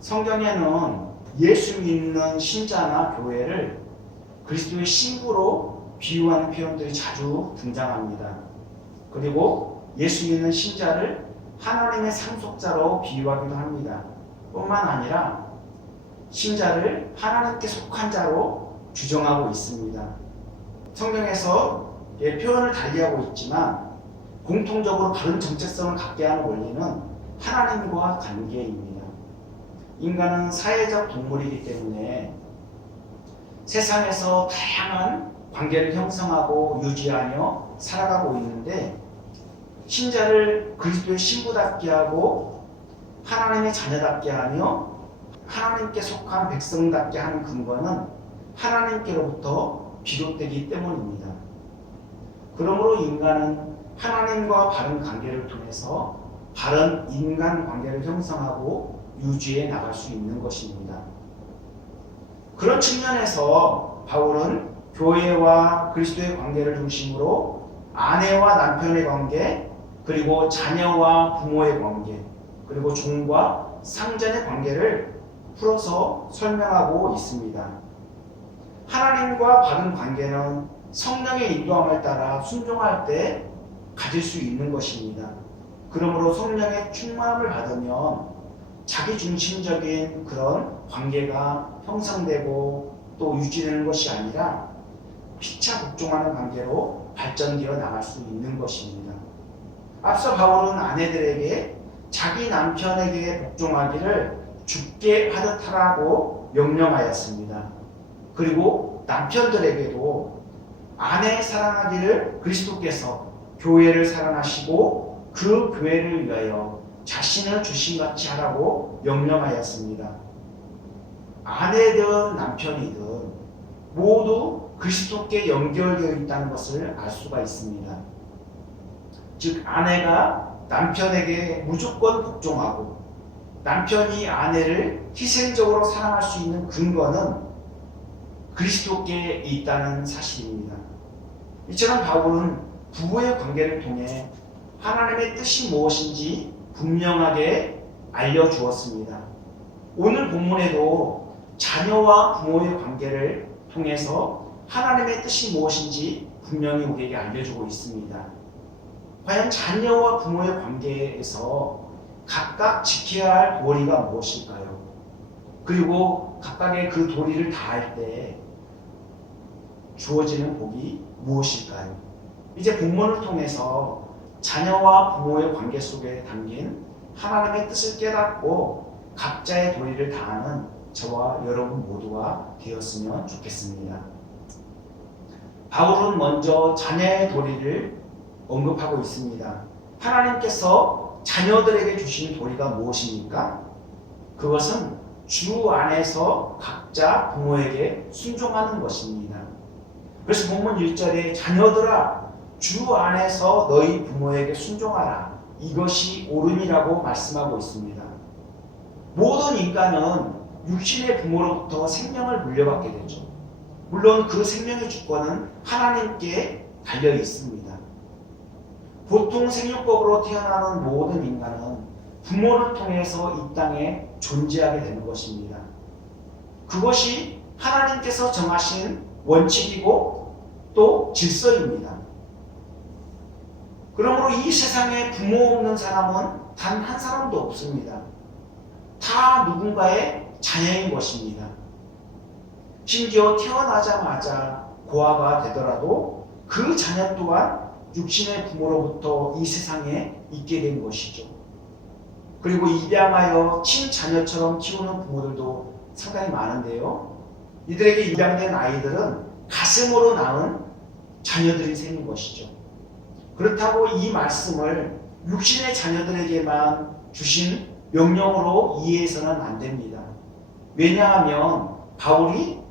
성경에는 예수 믿는 신자나 교회를 그리스도의 신부로 비유하는 표현들이 자주 등장합니다. 그리고 예수 믿는 신자를 하나님의 상속자로 비유하기도 합니다. 뿐만 아니라 신자를 하나님께 속한 자로 규정하고 있습니다. 성경에서 표현을 달리하고 있지만 공통적으로 바른 정체성을 갖게 하는 원리는 하나님과 관계입니다. 인간은 사회적 동물이기 때문에 세상에서 다양한 관계를 형성하고 유지하며 살아가고 있는데, 신자를 그리스도의 신부답게 하고 하나님의 자녀답게 하며 하나님께 속한 백성답게 하는 근거는 하나님께로부터 비롯되기 때문입니다. 그러므로 인간은 하나님과 바른 관계를 통해서 바른 인간관계를 형성하고 유지해 나갈 수 있는 것입니다. 그런 측면에서 바울은 교회와 그리스도의 관계를 중심으로 아내와 남편의 관계, 그리고 자녀와 부모의 관계, 그리고 종과 상전의 관계를 풀어서 설명하고 있습니다. 하나님과 바른 관계는 성령의 인도함을 따라 순종할 때 가질 수 있는 것입니다. 그러므로 성령의 충만함을 받으면 자기중심적인 그런 관계가 형성되고 또 유지되는 것이 아니라 피차 복종하는 관계로 발전되어 나갈 수 있는 것입니다. 앞서 바울은 아내들에게 자기 남편에게 복종하기를 주께 하듯 하라고 명령하였습니다. 그리고 남편들에게도 아내 사랑하기를 그리스도께서 교회를 사랑하시고 그 교회를 위하여 자신을 주심같이 하라고 명령하였습니다. 아내든 남편이든 모두 그리스도께 연결되어 있다는 것을 알 수가 있습니다. 즉, 아내가 남편에게 무조건 복종하고 남편이 아내를 희생적으로 사랑할 수 있는 근거는 그리스도께 있다는 사실입니다. 이처럼 바울은 부부의 관계를 통해 하나님의 뜻이 무엇인지 분명하게 알려주었습니다. 오늘 본문에도 자녀와 부모의 관계를 통해서 하나님의 뜻이 무엇인지 분명히 우리에게 알려주고 있습니다. 과연 자녀와 부모의 관계에서 각각 지켜야 할 도리가 무엇일까요? 그리고 각각의 그 도리를 다할 때 주어지는 복이 무엇일까요? 이제 본문을 통해서 자녀와 부모의 관계 속에 담긴 하나님의 뜻을 깨닫고 각자의 도리를 다하는 저와 여러분 모두가 되었으면 좋겠습니다. 바울은 먼저 자녀의 도리를 언급하고 있습니다. 하나님께서 자녀들에게 주신 도리가 무엇입니까? 그것은 주 안에서 각자 부모에게 순종하는 것입니다. 그래서 본문 1절에 자녀들아 주 안에서 너희 부모에게 순종하라, 이것이 옳으니라고 말씀하고 있습니다. 모든 인간은 육신의 부모로부터 생명을 물려받게 되죠. 물론 그 생명의 주권은 하나님께 달려 있습니다. 보통 생육법으로 태어나는 모든 인간은 부모를 통해서 이 땅에 존재하게 되는 것입니다. 그것이 하나님께서 정하신 원칙이고 또 질서입니다. 그러므로 이 세상에 부모 없는 사람은 단 한 사람도 없습니다. 다 누군가의 자녀인 것입니다. 심지어 태어나자마자 고아가 되더라도 그 자녀 또한 육신의 부모로부터 이 세상에 있게 된 것이죠. 그리고 입양하여 친자녀처럼 키우는 부모들도 상당히 많은데요. 이들에게 입양된 아이들은 가슴으로 낳은 자녀들이 생긴 것이죠. 그렇다고 이 말씀을 육신의 자녀들에게만 주신 명령으로 이해해서는 안 됩니다. 왜냐하면 바울이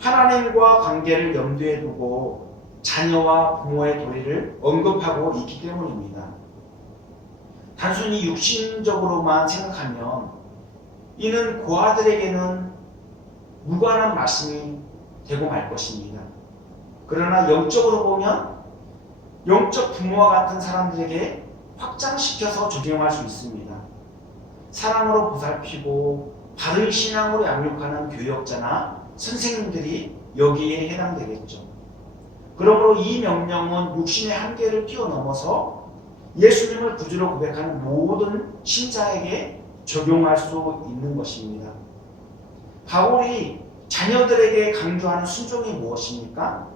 하나님과 관계를 염두에 두고 자녀와 부모의 도리를 언급하고 있기 때문입니다. 단순히 육신적으로만 생각하면 이는 고아들에게는 무관한 말씀이 되고 말 것입니다. 그러나 영적으로 보면 영적 부모와 같은 사람들에게 확장시켜서 적용할 수 있습니다. 사랑으로 보살피고 바른 신앙으로 양육하는 교역자나 선생님들이 여기에 해당되겠죠. 그러므로 이 명령은 육신의 한계를 뛰어넘어서 예수님을 구주로 고백하는 모든 신자에게 적용할 수 있는 것입니다. 바울이 자녀들에게 강조하는 순종이 무엇입니까?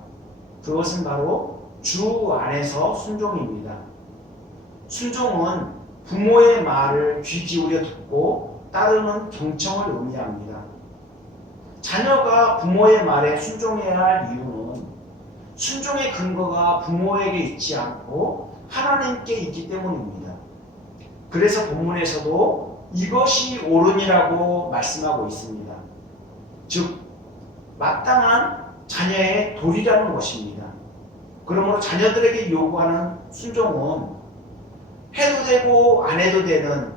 그것은 바로 주 안에서 순종입니다. 순종은 부모의 말을 귀 기울여 듣고 따르는 경청을 의미합니다. 자녀가 부모의 말에 순종해야 할 이유는 순종의 근거가 부모에게 있지 않고 하나님께 있기 때문입니다. 그래서 본문에서도 이것이 옳으니라고 말씀하고 있습니다. 즉 마땅한 자녀의 도리라는 것입니다. 그러므로 자녀들에게 요구하는 순종은 해도 되고 안 해도 되는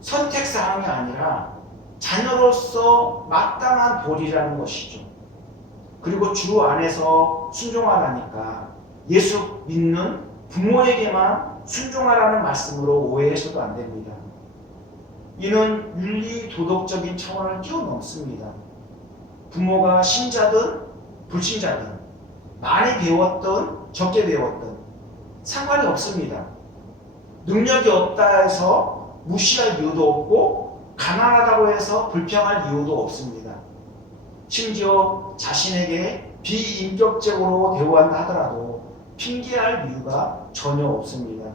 선택사항이 아니라 자녀로서 마땅한 도리라는 것이죠. 그리고 주 안에서 순종하라니까 예수 믿는 부모에게만 순종하라는 말씀으로 오해해서도 안 됩니다. 이는 윤리 도덕적인 차원을 뛰어넘습니다. 부모가 신자든 불신자든 많이 배웠든 적게 배웠든 상관이 없습니다. 능력이 없다 해서 무시할 이유도 없고 가난하다고 해서 불평할 이유도 없습니다. 심지어 자신에게 비인격적으로 대우한다 하더라도 핑계할 이유가 전혀 없습니다.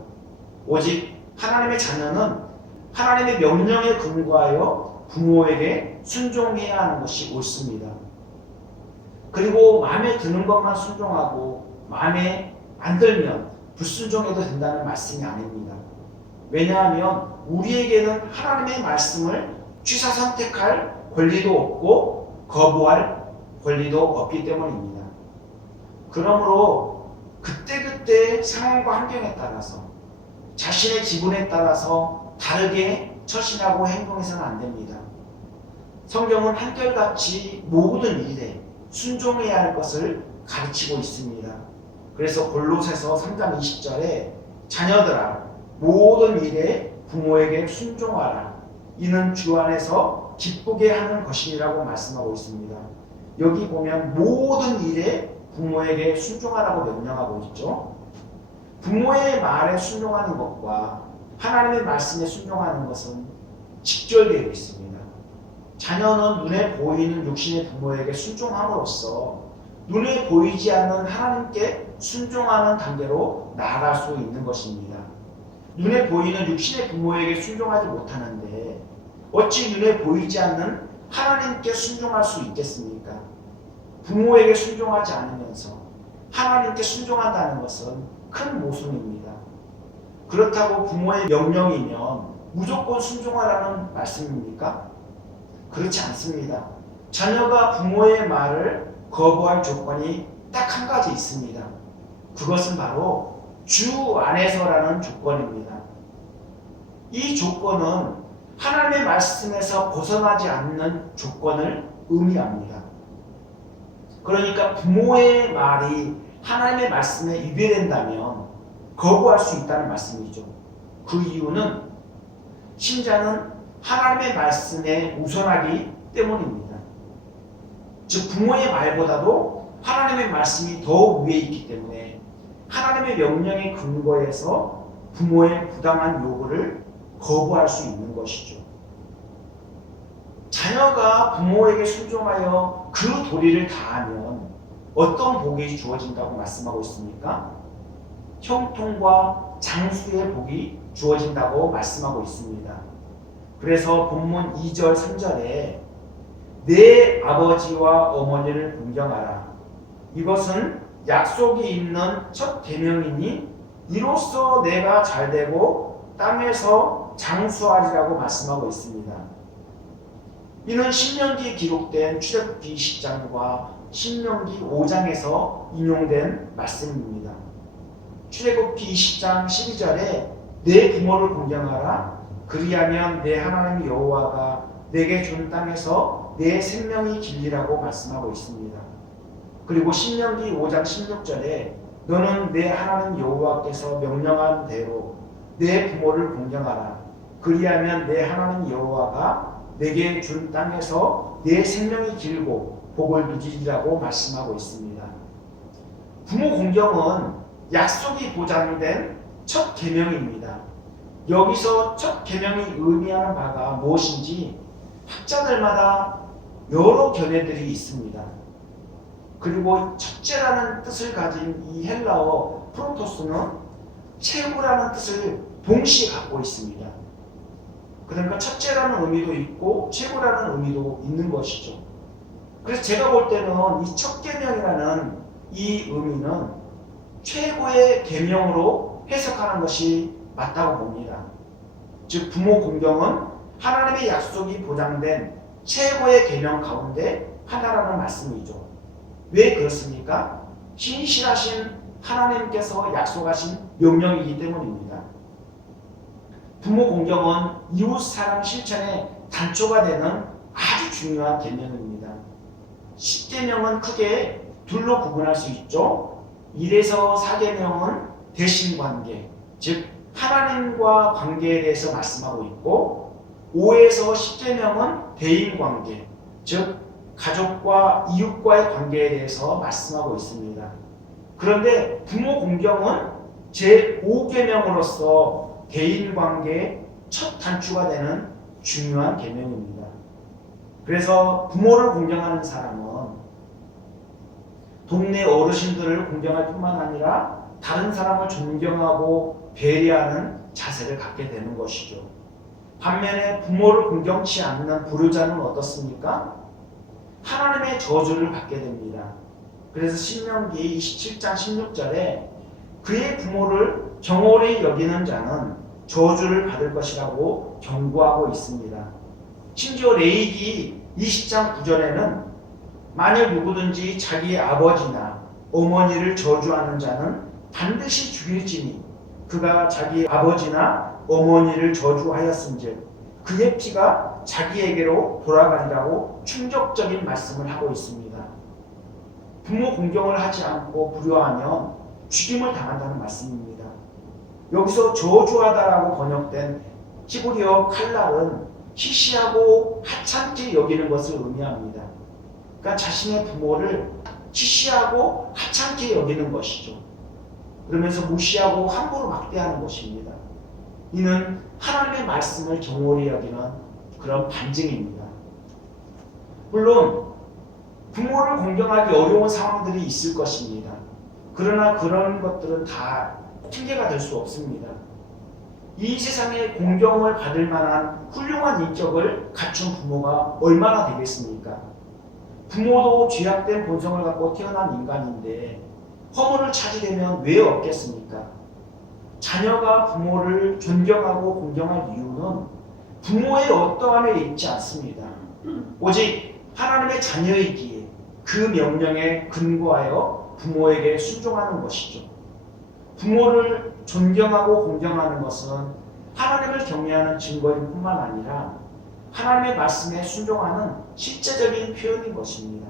오직 하나님의 자녀는 하나님의 명령에 근거하여 부모에게 순종해야 하는 것이 옳습니다. 그리고 마음에 드는 것만 순종하고 마음에 안 들면 불순종해도 된다는 말씀이 아닙니다. 왜냐하면 우리에게는 하나님의 말씀을 취사 선택할 권리도 없고 거부할 권리도 없기 때문입니다. 그러므로 그때그때 상황과 환경에 따라서 자신의 기분에 따라서 다르게 처신하고 행동해서는 안 됩니다. 성경은 한결같이 모든 일에 순종해야 할 것을 가르치고 있습니다. 그래서 골로새서 3장 20절에 자녀들아 모든 일에 부모에게 순종하라. 이는 주 안에서 기쁘게 하는 것이라고 말씀하고 있습니다. 여기 보면 모든 일에 부모에게 순종하라고 명령하고 있죠. 부모의 말에 순종하는 것과 하나님의 말씀에 순종하는 것은 직결되어 있습니다. 자녀는 눈에 보이는 육신의 부모에게 순종함으로써 눈에 보이지 않는 하나님께 순종하는 단계로 나아갈 수 있는 것입니다. 눈에 보이는 육신의 부모에게 순종하지 못하는데 어찌 눈에 보이지 않는 하나님께 순종할 수 있겠습니까? 부모에게 순종하지 않으면서 하나님께 순종한다는 것은 큰 모순입니다. 그렇다고 부모의 명령이면 무조건 순종하라는 말씀입니까? 그렇지 않습니다. 자녀가 부모의 말을 거부할 조건이 딱 한 가지 있습니다. 그것은 바로 주 안에서라는 조건입니다. 이 조건은 하나님의 말씀에서 벗어나지 않는 조건을 의미합니다. 그러니까 부모의 말이 하나님의 말씀에 위배된다면 거부할 수 있다는 말씀이죠. 그 이유는 신자는 하나님의 말씀에 우선하기 때문입니다. 즉 부모의 말보다도 하나님의 말씀이 더 위에 있기 때문에 하나님의 명령에 근거해서 부모의 부당한 요구를 거부할 수 있는 것이죠. 자녀가 부모에게 순종하여 그 도리를 다하면 어떤 복이 주어진다고 말씀하고 있습니까? 형통과 장수의 복이 주어진다고 말씀하고 있습니다. 그래서 본문 2절 3절에 내 아버지와 어머니를 공경하라. 이것은 약속이 있는 첫 계명이니 이로써 내가 잘되고 땅에서 장수하리라고 말씀하고 있습니다. 이는 신명기에 기록된 출애굽기 20장과 신명기 5장에서 인용된 말씀입니다. 출애굽기 20장 12절에 내 부모를 공경하라. 그리하면 내 하나님 여호와가 내게 준 땅에서 내 생명이 길리라고 말씀하고 있습니다. 그리고 신명기 5장 16절에 너는 내 하나님 여호와께서 명령한 대로 내 부모를 공경하라. 그리하면 내 하나님 여호와가 내게 준 땅에서 내 생명이 길고 복을 누리리라고 말씀하고 있습니다. 부모 공경은 약속이 보장된 첫 계명입니다. 여기서 첫 계명이 의미하는 바가 무엇인지 학자들마다 여러 견해들이 있습니다. 그리고 첫째라는 뜻을 가진 이 헬라어 프로토스는 최고라는 뜻을 동시에 갖고 있습니다. 그러니까 첫째라는 의미도 있고 최고라는 의미도 있는 것이죠. 그래서 제가 볼 때는 이 첫 계명이라는 이 의미는 최고의 계명으로 해석하는 것이 맞다고 봅니다. 즉 부모 공경은 하나님의 약속이 보장된 최고의 계명 가운데 하나라는 말씀이죠. 왜 그렇습니까? 신실하신 하나님께서 약속하신 명령이기 때문입니다. 부모 공경은 이웃 사랑 실천의 단초가 되는 아주 중요한 계명입니다. 10계명은 크게 둘로 구분할 수 있죠. 1에서 4계명은 대신관계, 즉 하나님과 관계에 대해서 말씀하고 있고 5에서 10계명은 대인관계, 즉 가족과 이웃과의 관계에 대해서 말씀하고 있습니다. 그런데 부모 공경은 제5계명으로서 대인관계의 첫 단추가 되는 중요한 계명입니다. 그래서 부모를 공경하는 사람은 동네 어르신들을 공경할 뿐만 아니라 다른 사람을 존경하고 배려하는 자세를 갖게 되는 것이죠. 반면에 부모를 공경치 않는 불효자는 어떻습니까? 하나님의 저주를 받게 됩니다. 그래서 신명기 27장 16절에 그의 부모를 정홀히 여기는 자는 저주를 받을 것이라고 경고하고 있습니다. 심지어 레위기 20장 9절에는 만일 누구든지 자기의 아버지나 어머니를 저주하는 자는 반드시 죽일지니 그가 자기 아버지나 어머니를 저주하였은즉 그의 피가 자기에게로 돌아가리라고 충격적인 말씀을 하고 있습니다. 부모 공경을 하지 않고 불효하면 죽임을 당한다는 말씀입니다. 여기서 저주하다라고 번역된 히브리어 칼날은 시시하고 하찮게 여기는 것을 의미합니다. 그러니까 자신의 부모를 시시하고 하찮게 여기는 것이죠. 그러면서 무시하고 함부로 막대하는 것입니다. 이는 하나님의 말씀을 경홀히 여기는 그런 반증입니다. 물론 부모를 공경하기 어려운 상황들이 있을 것입니다. 그러나 그런 것들은 다 핑계가 될 수 없습니다. 이 세상에 공경을 받을 만한 훌륭한 인격을 갖춘 부모가 얼마나 되겠습니까? 부모도 죄악된 본성을 갖고 태어난 인간인데 허물을 차지되면 왜 없겠습니까? 자녀가 부모를 존경하고 공경할 이유는 부모의 어떠함에 있지 않습니다. 오직 하나님의 자녀이기에 그 명령에 근거하여 부모에게 순종하는 것이죠. 부모를 존경하고 공경하는 것은 하나님을 경외하는 증거일 뿐만 아니라 하나님의 말씀에 순종하는 실제적인 표현인 것입니다.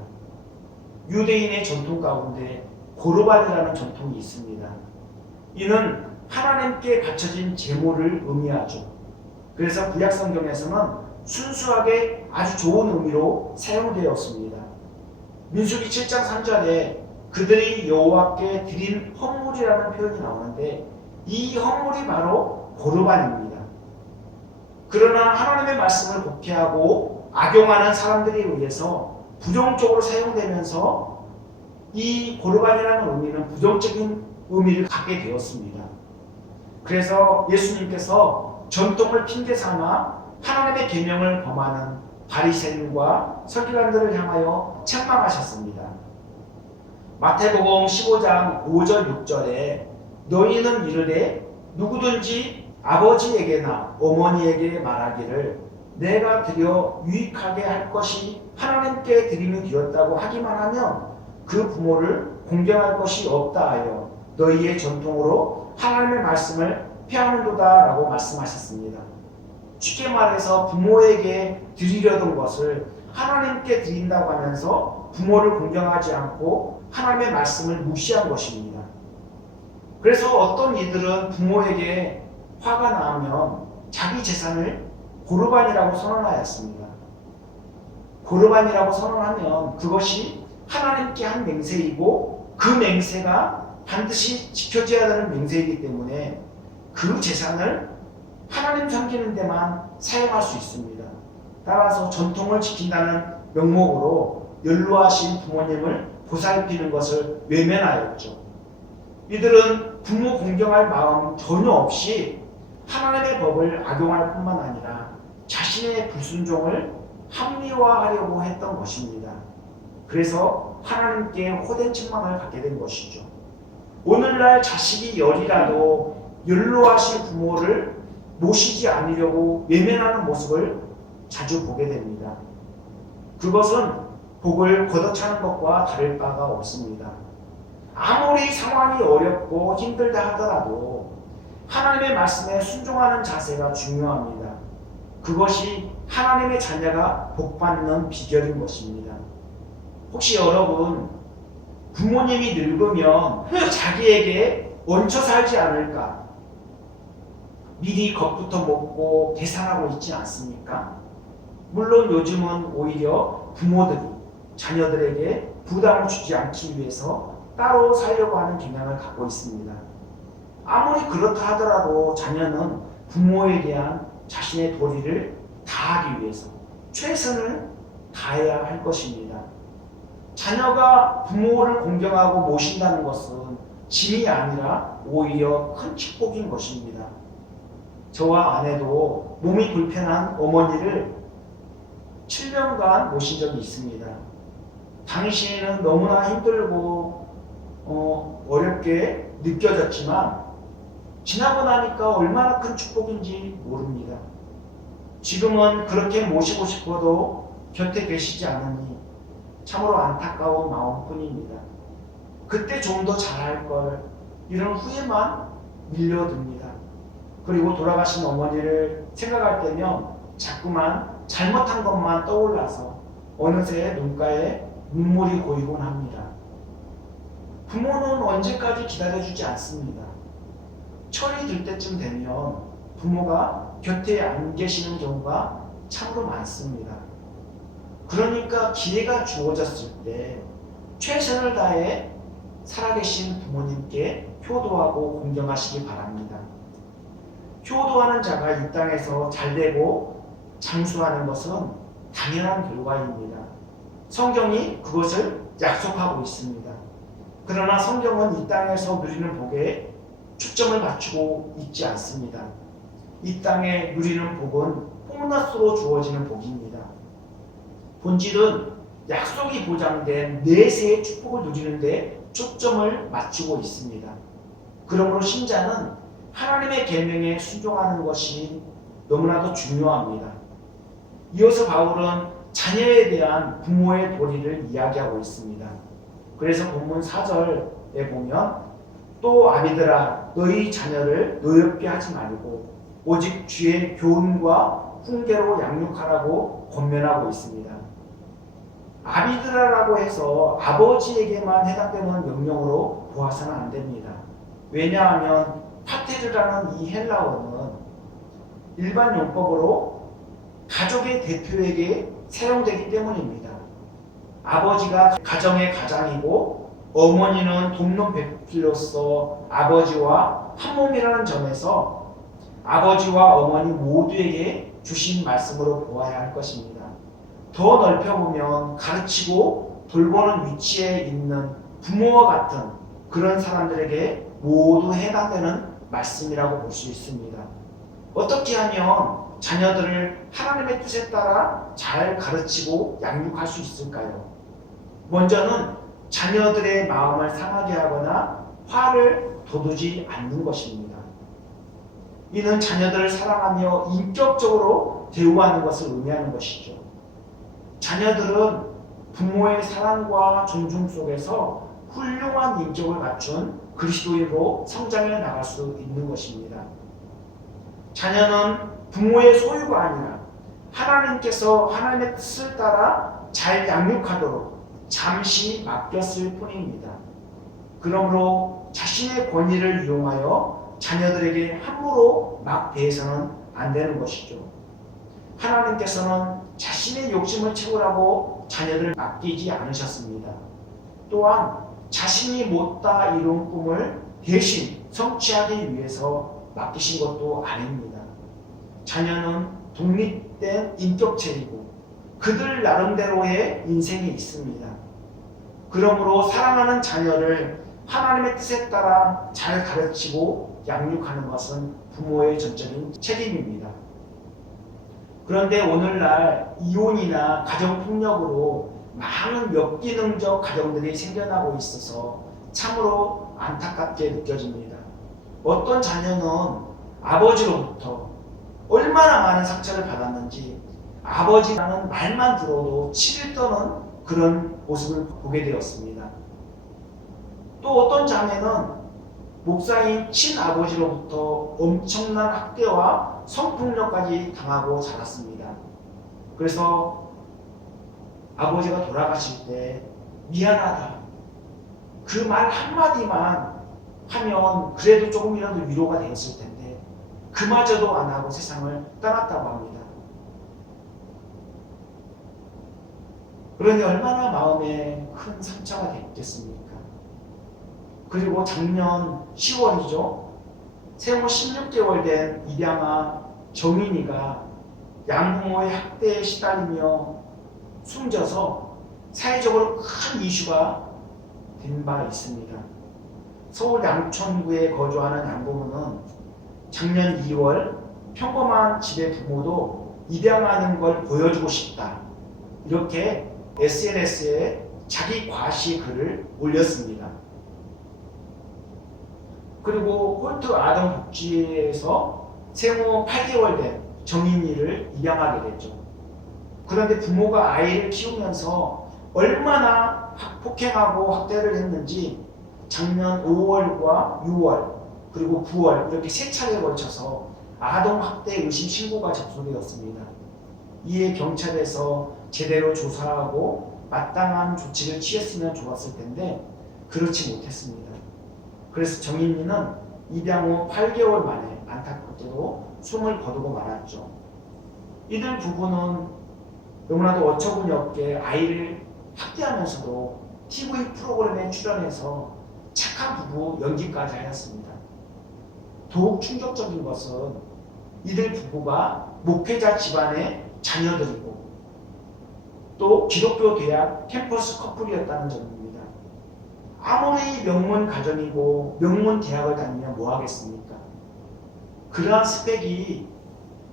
유대인의 전통 가운데 고르반이라는 전통이 있습니다. 이는 하나님께 바쳐진 제물을 의미하죠. 그래서 구약 성경에서는 순수하게 아주 좋은 의미로 사용되었습니다. 민수기 7장 3절에 그들이 여호와께 드린 헌물이라는 표현이 나오는데 이 헌물이 바로 고르반입니다. 그러나 하나님의 말씀을 곡해하고 악용하는 사람들에 의해서 부정적으로 사용되면서 이 고르반이라는 의미는 부정적인 의미를 갖게 되었습니다. 그래서 예수님께서 전통을 핑계 삼아 하나님의 계명을 범하는 바리새인과 서기관들을 향하여 책망하셨습니다. 마태복음 15장 5절 6절에 너희는 이르되 누구든지 아버지에게나 어머니에게 말하기를 내가 드려 유익하게 할 것이 하나님께 드림이 되었다고 하기만 하면 그 부모를 공경할 것이 없다 하여 너희의 전통으로 하나님의 말씀을 폐하는도다 라고 말씀하셨습니다. 쉽게 말해서 부모에게 드리려던 것을 하나님께 드린다고 하면서 부모를 공경하지 않고 하나님의 말씀을 무시한 것입니다. 그래서 어떤 이들은 부모에게 화가 나면 자기 재산을 고르반이라고 선언하였습니다. 고르반이라고 선언하면 그것이 하나님께 한 맹세이고 그 맹세가 반드시 지켜져야 하는 맹세이기 때문에 그 재산을 하나님 섬기는 데만 사용할 수 있습니다. 따라서 전통을 지킨다는 명목으로 연로하신 부모님을 보살피는 것을 외면하였죠. 이들은 부모 공경할 마음 전혀 없이 하나님의 법을 악용할 뿐만 아니라 자신의 불순종을 합리화하려고 했던 것입니다. 그래서 하나님께 호된 책망을 받게 된 것이죠. 오늘날 자식이 열이라도 연로하신 부모를 모시지 않으려고 외면하는 모습을 자주 보게 됩니다. 그것은 복을 걷어차는 것과 다를 바가 없습니다. 아무리 상황이 어렵고 힘들다 하더라도 하나님의 말씀에 순종하는 자세가 중요합니다. 그것이 하나님의 자녀가 복받는 비결인 것입니다. 혹시 여러분 부모님이 늙으면 자기에게 얹혀 살지 않을까? 미리 겁부터 먹고 계산하고 있지 않습니까? 물론 요즘은 오히려 부모들이 자녀들에게 부담을 주지 않기 위해서 따로 살려고 하는 경향을 갖고 있습니다. 아무리 그렇다 하더라도 자녀는 부모에 대한 자신의 도리를 다하기 위해서 최선을 다해야 할 것입니다. 자녀가 부모를 공경하고 모신다는 것은 짐이 아니라 오히려 큰 축복인 것입니다. 저와 아내도 몸이 불편한 어머니를 7년간 모신 적이 있습니다. 당시에는 너무나 힘들고 어렵게 느껴졌지만 지나고 나니까 얼마나 큰 축복인지 모릅니다. 지금은 그렇게 모시고 싶어도 곁에 계시지 않으니 참으로 안타까운 마음뿐입니다. 그때 좀 더 잘할 걸 이런 후회만 밀려듭니다. 그리고 돌아가신 어머니를 생각할 때면 자꾸만 잘못한 것만 떠올라서 어느새 눈가에 눈물이 고이곤 합니다. 부모는 언제까지 기다려주지 않습니다. 철이 들 때쯤 되면 부모가 곁에 안 계시는 경우가 참으로 많습니다. 그러니까 기회가 주어졌을 때 최선을 다해 살아계신 부모님께 효도하고 공경하시기 바랍니다. 효도하는 자가 이 땅에서 잘되고 장수하는 것은 당연한 결과입니다. 성경이 그것을 약속하고 있습니다. 그러나 성경은 이 땅에서 누리는 복에 초점을 맞추고 있지 않습니다. 이 땅에 누리는 복은 보너스로 주어지는 복입니다. 본질은 약속이 보장된 내세의 축복을 누리는 데 초점을 맞추고 있습니다. 그러므로 신자는 하나님의 계명에 순종하는 것이 너무나도 중요합니다. 이어서 바울은 자녀에 대한 부모의 도리를 이야기하고 있습니다. 그래서 본문 4절에 보면 또 아비들아 너희 자녀를 노엽게 하지 말고 오직 주의 교훈과 훈계로 양육하라고 권면하고 있습니다. 아비드라라고 해서 아버지에게만 해당되는 명령으로 보아서는 안 됩니다. 왜냐하면 파테르라는 이 헬라어는 일반 용법으로 가족의 대표에게 사용되기 때문입니다. 아버지가 가정의 가장이고 어머니는 돕는 배필로서 아버지와 한 몸이라는 점에서 아버지와 어머니 모두에게 주신 말씀으로 보아야 할 것입니다. 더 넓혀보면 가르치고 돌보는 위치에 있는 부모와 같은 그런 사람들에게 모두 해당되는 말씀이라고 볼 수 있습니다. 어떻게 하면 자녀들을 하나님의 뜻에 따라 잘 가르치고 양육할 수 있을까요? 먼저는 자녀들의 마음을 상하게 하거나 화를 돋우지 않는 것입니다. 이는 자녀들을 사랑하며 인격적으로 대우하는 것을 의미하는 것이죠. 자녀들은 부모의 사랑과 존중 속에서 훌륭한 인격을 갖춘 그리스도인으로 성장해 나갈 수 있는 것입니다. 자녀는 부모의 소유가 아니라 하나님께서 하나님의 뜻을 따라 잘 양육하도록 잠시 맡겼을 뿐입니다. 그러므로 자신의 권위를 이용하여 자녀들에게 함부로 막 대해서는 안 되는 것이죠. 하나님께서는 자신의 욕심을 채우라고 자녀들을 맡기지 않으셨습니다. 또한 자신이 못다 이룬 꿈을 대신 성취하기 위해서 맡기신 것도 아닙니다. 자녀는 독립된 인격체이고 그들 나름대로의 인생이 있습니다. 그러므로 사랑하는 자녀를 하나님의 뜻에 따라 잘 가르치고 양육하는 것은 부모의 전적인 책임입니다. 그런데 오늘날 이혼이나 가정폭력으로 많은 역기능적 가정들이 생겨나고 있어서 참으로 안타깝게 느껴집니다. 어떤 자녀는 아버지로부터 얼마나 많은 상처를 받았는지 아버지라는 말만 들어도 치를 떠는 그런 모습을 보게 되었습니다. 또 어떤 자매는 목사인 친아버지로부터 엄청난 학대와 성폭력까지 당하고 자랐습니다. 그래서 아버지가 돌아가실 때 미안하다 그 말 한마디만 하면 그래도 조금이라도 위로가 되었을 텐데 그마저도 안 하고 세상을 떠났다고 합니다. 그러니 얼마나 마음에 큰 상처가 됐겠습니까? 그리고 작년 10월이죠. 생후 16개월 된 입양아 정인이가 양부모의 학대에 시달리며 숨져서 사회적으로 큰 이슈가 된 바 있습니다. 서울 양천구에 거주하는 양부모는 작년 2월 평범한 집의 부모도 입양하는 걸 보여주고 싶다. 이렇게 SNS에 자기 과시 글을 올렸습니다. 그리고 홀트 아동복지에서 생후 8개월 된 정인이를 입양하게 됐죠. 그런데 부모가 아이를 키우면서 얼마나 폭행하고 학대를 했는지 작년 5월과 6월 그리고 9월 이렇게 세 차례에 걸쳐서 아동학대 의심 신고가 접수되었습니다. 이에 경찰에서 제대로 조사하고 마땅한 조치를 취했으면 좋았을 텐데 그렇지 못했습니다. 그래서 정인이는 입양 후 8개월 만에 안타깝게도 숨을 거두고 말았죠. 이들 부부는 너무나도 어처구니 없게 아이를 학대하면서도 TV 프로그램에 출연해서 착한 부부 연기까지 하였습니다. 더욱 충격적인 것은 이들 부부가 목회자 집안의 자녀들이고 또 기독교 대학 캠퍼스 커플이었다는 점입니다. 아무리 명문 가정이고 명문 대학을 다니면 뭐 하겠습니까? 그러한 스펙이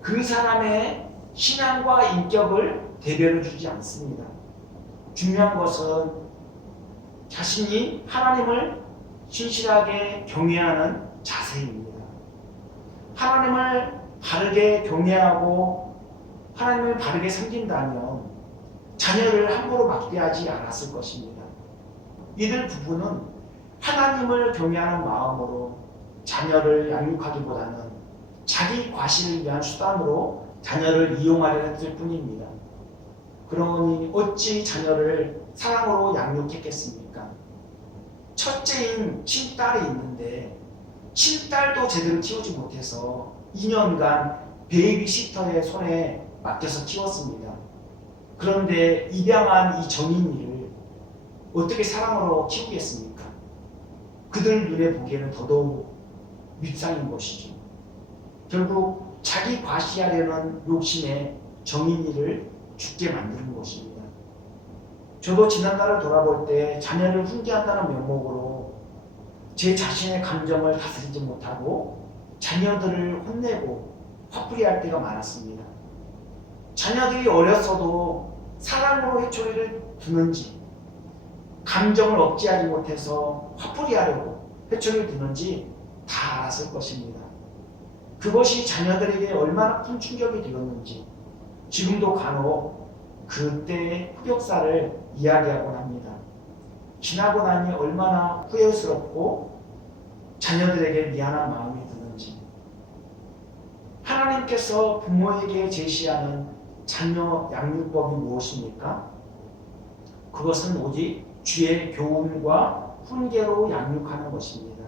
그 사람의 신앙과 인격을 대변해 주지 않습니다. 중요한 것은 자신이 하나님을 신실하게 경외하는 자세입니다. 하나님을 바르게 경외하고 하나님을 바르게 섬긴다면 자녀를 함부로 막대하지 않았을 것입니다. 이들 부부는 하나님을 경외하는 마음으로 자녀를 양육하기보다는 자기 과실을 위한 수단으로 자녀를 이용하려 했을 뿐입니다. 그러니 어찌 자녀를 사랑으로 양육했겠습니까? 첫째인 친딸이 있는데 친딸도 제대로 키우지 못해서 2년간 베이비시터의 손에 맡겨서 키웠습니다. 그런데 입양한 이 정인이를 어떻게 사랑으로 키우겠습니까? 그들 눈에 보기에는 더더욱 밉상인 것이죠. 결국 자기 과시하려는 욕심에 정인이를 죽게 만드는 것입니다. 저도 지난날을 돌아볼 때 자녀를 훈계한다는 명목으로 제 자신의 감정을 다스리지 못하고 자녀들을 혼내고 화풀이할 때가 많았습니다. 자녀들이 어렸어도 사랑으로 회초리를 두는지 감정을 억제하지 못해서 화풀이하려고 회초리를 두는지 다 알았을 것입니다. 그것이 자녀들에게 얼마나 큰 충격이 되었는지 지금도 간혹 그때의 흑역사를 이야기하곤 합니다. 지나고 나니 얼마나 후회스럽고 자녀들에게 미안한 마음이 드는지. 하나님께서 부모에게 제시하는 자녀 양육법이 무엇입니까? 그것은 오직 주의 교훈과 훈계로 양육하는 것입니다.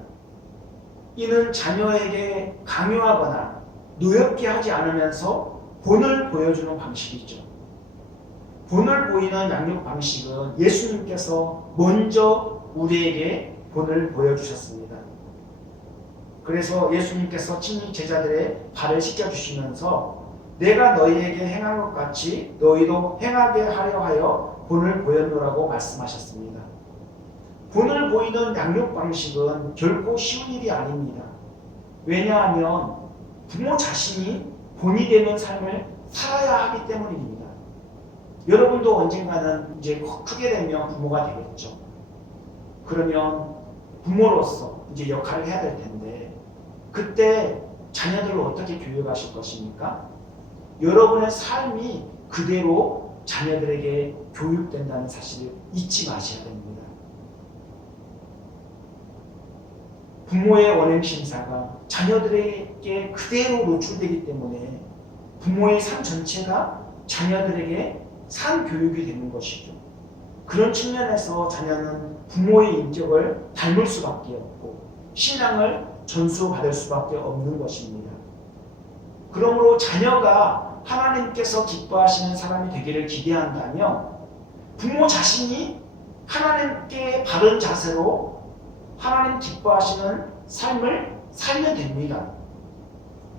이는 자녀에게 강요하거나 노엽게 하지 않으면서 본을 보여주는 방식이죠. 본을 보이는 양육 방식은 예수님께서 먼저 우리에게 본을 보여주셨습니다. 그래서 예수님께서 친히 제자들의 발을 씻겨주시면서 내가 너희에게 행한 것 같이 너희도 행하게 하려 하여 본을 보였노라고 말씀하셨습니다. 본을 보이는 양육 방식은 결코 쉬운 일이 아닙니다. 왜냐하면 부모 자신이 본이 되는 삶을 살아야 하기 때문입니다. 여러분도 언젠가는 이제 크게 되면 부모가 되겠죠. 그러면 부모로서 이제 역할을 해야 될 텐데 그때 자녀들을 어떻게 교육하실 것입니까? 여러분의 삶이 그대로 자녀들에게 교육된다는 사실을 잊지 마셔야 됩니다. 부모의 원행심사가 자녀들에게 그대로 노출되기 때문에 부모의 삶 전체가 자녀들에게 산 교육이 되는 것이죠. 그런 측면에서 자녀는 부모의 인격을 닮을 수밖에 없고 신앙을 전수받을 수밖에 없는 것입니다. 그러므로 자녀가 하나님께서 기뻐하시는 사람이 되기를 기대한다면 부모 자신이 하나님께 바른 자세로 하나님 기뻐하시는 삶을 살면 됩니다.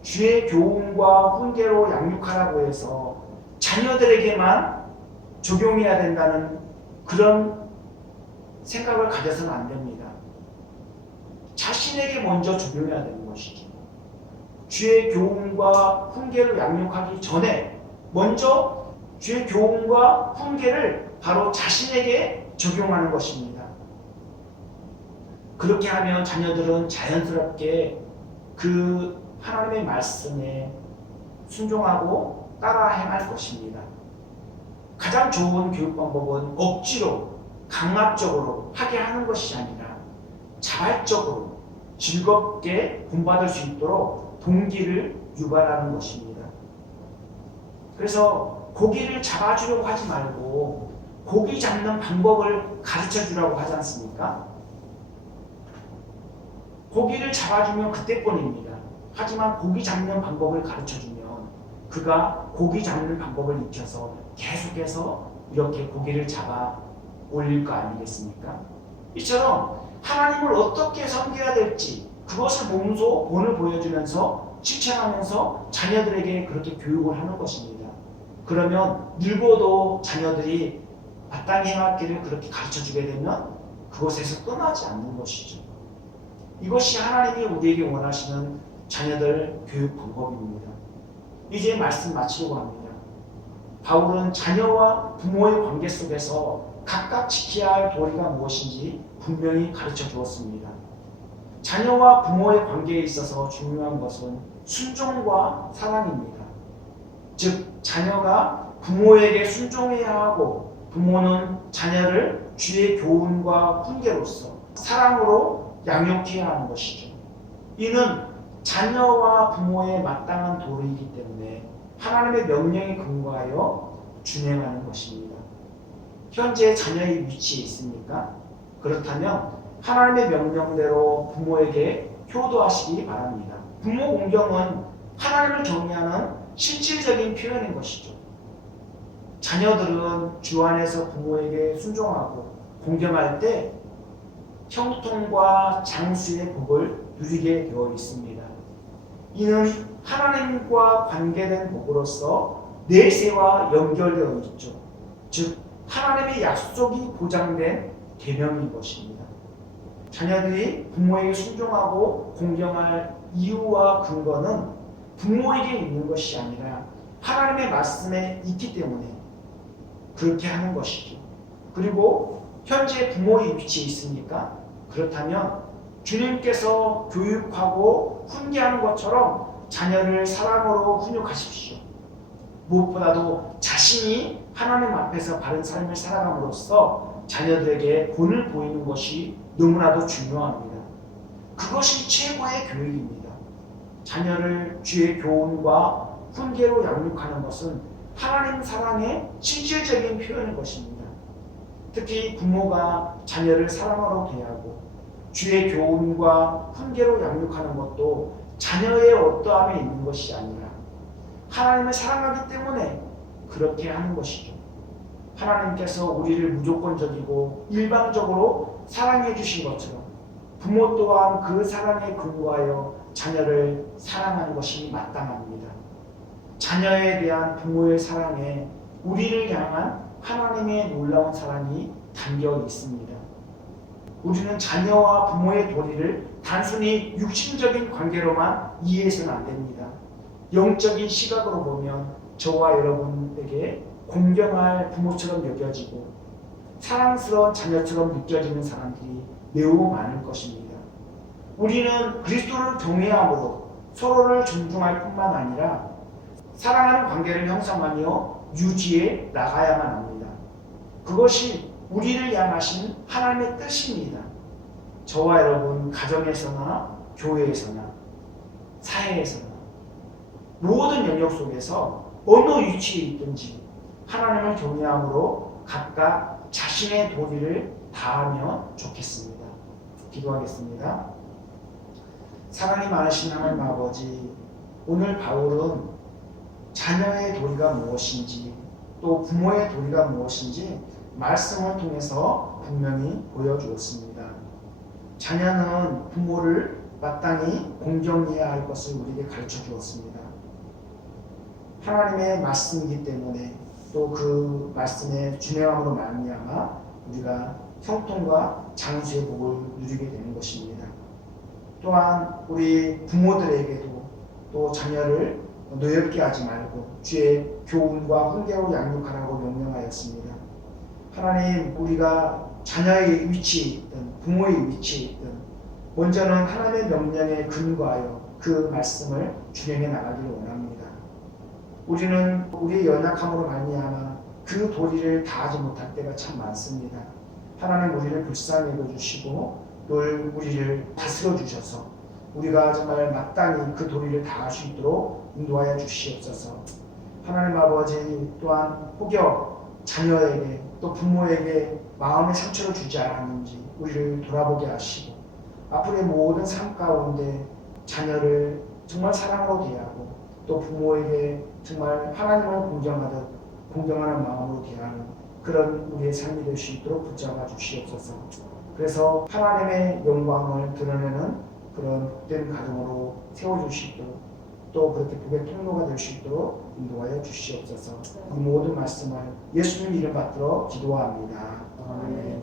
주의 교훈과 훈계로 양육하라고 해서 자녀들에게만 적용해야 된다는 그런 생각을 가져서는 안 됩니다. 자신에게 먼저 적용해야 되는 것이죠. 주의 교훈과 훈계를 양육하기 전에 먼저 주의 교훈과 훈계를 바로 자신에게 적용하는 것입니다. 그렇게 하면 자녀들은 자연스럽게 그 하나님의 말씀에 순종하고 따라 행할 것입니다. 가장 좋은 교육 방법은 억지로 강압적으로 하게 하는 것이 아니라 자발적으로 즐겁게 본받을 수 있도록 동기를 유발하는 것입니다. 그래서 고기를 잡아주려고 하지 말고 고기 잡는 방법을 가르쳐 주라고 하지 않습니까? 고기를 잡아주면 그때뿐입니다. 하지만 고기 잡는 방법을 가르쳐주면 그가 고기 잡는 방법을 익혀서 계속해서 이렇게 고기를 잡아 올릴 거 아니겠습니까? 이처럼 하나님을 어떻게 섬겨야 될지 그것을 몸소 본을 보여주면서 실천하면서 자녀들에게 그렇게 교육을 하는 것입니다. 그러면 늙어도 자녀들이 마땅히 행할 길을 그렇게 가르쳐주게 되면 그곳에서 떠나지 않는 것이죠. 이것이 하나님이 우리에게 원하시는 자녀들 교육 방법입니다. 이제 말씀 마치려고 합니다. 바울은 자녀와 부모의 관계 속에서 각각 지켜야 할 도리가 무엇인지 분명히 가르쳐 주었습니다. 자녀와 부모의 관계에 있어서 중요한 것은 순종과 사랑입니다. 즉 자녀가 부모에게 순종해야 하고 부모는 자녀를 주의 교훈과 훈계로서 사랑으로 양육해야 하는 것이죠. 이는 자녀와 부모의 마땅한 도리이기 때문에 하나님의 명령에 근거하여 준행하는 것입니다. 현재 자녀의 위치에 있습니까? 그렇다면 하나님의 명령대로 부모에게 효도하시기 바랍니다. 부모 공경은 하나님을 경외하는 실질적인 표현인 것이죠. 자녀들은 주 안에서 부모에게 순종하고 공경할 때 형통과 장수의 복을 누리게 되어 있습니다. 이는 하나님과 관계된 복으로서 내세와 연결되어 있죠. 즉 하나님의 약속이 보장된 계명인 것입니다. 자녀들이 부모에게 순종하고 공경할 이유와 근거는 부모에게 있는 것이 아니라 하나님의 말씀에 있기 때문에 그렇게 하는 것이죠. 그리고 현재 부모의 위치에 있습니까? 그렇다면 주님께서 교육하고 훈계하는 것처럼 자녀를 사랑으로 훈육하십시오. 무엇보다도 자신이 하나님 앞에서 바른 삶을 살아감으로써 자녀들에게 본을 보이는 것이 너무나도 중요합니다. 그것이 최고의 교육입니다. 자녀를 주의 교훈과 훈계로 양육하는 것은 하나님 사랑의 실질적인 표현인 것입니다. 특히 부모가 자녀를 사랑으로 대하고 주의 교훈과 훈계로 양육하는 것도 자녀의 어떠함에 있는 것이 아니라 하나님을 사랑하기 때문에 그렇게 하는 것이죠. 하나님께서 우리를 무조건적이고 일방적으로 사랑해 주신 것처럼 부모 또한 그 사랑에 근거하여 자녀를 사랑하는 것이 마땅합니다. 자녀에 대한 부모의 사랑에 우리를 향한 하나님의 놀라운 사랑이 담겨 있습니다. 우리는 자녀와 부모의 도리를 단순히 육신적인 관계로만 이해해서는 안 됩니다. 영적인 시각으로 보면 저와 여러분에게 공경할 부모처럼 여겨지고 사랑스러운 자녀처럼 느껴지는 사람들이 매우 많을 것입니다. 우리는 그리스도를 경외함으로 서로를 존중할 뿐만 아니라 사랑하는 관계를 형성하며 유지해 나가야만 합니다. 그것이 우리를 향하신 하나님의 뜻입니다. 저와 여러분 가정에서나 교회에서나 사회에서나 모든 영역 속에서 어느 위치에 있든지 하나님을 경외함으로 각각 자신의 도리를 다하면 좋겠습니다. 기도하겠습니다. 사랑이 많으신 하나님 아버지, 오늘 바울은 자녀의 도리가 무엇인지 또 부모의 도리가 무엇인지 말씀을 통해서 분명히 보여주었습니다. 자녀는 부모를 마땅히 공경해야 할 것을 우리에게 가르쳐 주었습니다. 하나님의 말씀이기 때문에 또 그 말씀의 준행함으로 말미암아 우리가 형통과 장수의 복을 누리게 되는 것입니다. 또한 우리 부모들에게도 또 자녀를 노엽게 하지 말고 주의 교훈과 훈계로 양육하라고 명령하였습니다. 하나님, 우리가 자녀의 위치에 있든 부모의 위치에 있든 먼저는 하나님의 명령에 근거하여 그 말씀을 준행해 나가기를 원합니다. 우리는 우리의 연약함으로 말미암아 그 도리를 다하지 못할 때가 참 많습니다. 하나님, 우리를 불쌍히 여겨주시고 늘 우리를 다스려 주셔서 우리가 정말 마땅히 그 도리를 다할 수 있도록 인도하여 주시옵소서. 하나님 아버지, 또한 혹여 자녀에게 또 부모에게 마음의 상처를 주지 않았는지 우리를 돌아보게 하시고 앞으로의 모든 삶 가운데 자녀를 정말 사랑으로 대하고 또 부모에게 정말 하나님을 공경하는 마음으로 대하는 그런 우리의 삶이 될 수 있도록 붙잡아 주시옵소서. 그래서 하나님의 영광을 드러내는 그런 복된 가정으로 세워주시도록 또 그렇게 복의 통로가 될 수 있도록 인도하여 주시옵소서. 이 모든 말씀을 예수님 이름 받들어 기도합니다. 아멘.